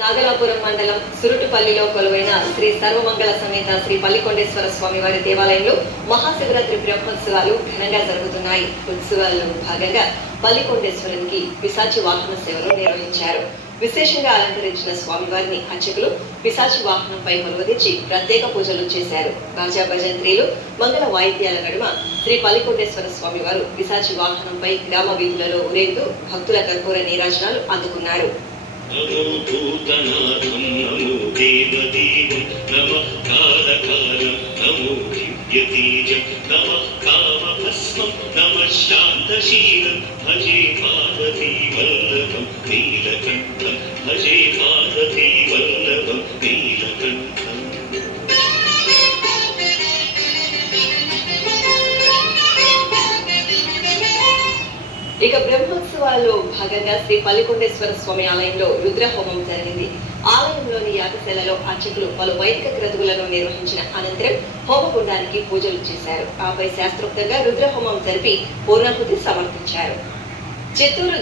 నాగలాపురం మండలం సురుటుపల్లిలో కొలువైన శ్రీ సర్వమంగళ సమేత శ్రీ పల్లికొండేశ్వర స్వామి వారి దేవాలయంలో మహాశివరాత్రి బ్రహ్మోత్సవాలు ఘనంగా జరుగుతున్నాయి. ఉత్సవాల్లో భాగంగా పల్లికొండేశ్వరునికి పిశాచి వాహన సేవలు నిర్వహించారు. విశేషంగా అలంకరించిన స్వామివారిని అర్చకులు పిశాచి వాహనంపై కొలువదీర్చి ప్రత్యేక పూజలు చేశారు. బాజా భజంత్రీలు మంగళ వాయిద్యాల నడుమ శ్రీ పల్లికొండేశ్వర స్వామివారు పిశాచి వాహనంపై గ్రామ వీధులలో ఊరేగుతూ భక్తుల కర్పూర నీరాజనాలు అందుకున్నారు. నమో భూతనాథం నమో దేవదేవం నమః కాలకాలం నమో దివ్యతేజం నమః కామభస్మం నమః శాంతశీలం భజే పార్వతీ వల్లభం నీలకంఠం భజే పార్వతీ వల్లభం నీలకంఠం. ఇక బ్రహ్మోత్సవాల్లో భాగంగా శ్రీ పల్లికొండేశ్వర స్వామి ఆలయంలో రుద్రహోమం జరిగింది. ఆలయంలోని యాగశాలలో అర్చకులు పలు వైదిక క్రతువులను నిర్వహించిన అనంతరం హోమగుండానికి పూజలు చేశారు. ఆపై శాస్త్రోక్తంగా రుద్రహోమం జరిపి పూర్ణాహుతి సమర్పించారు. చిత్తూరు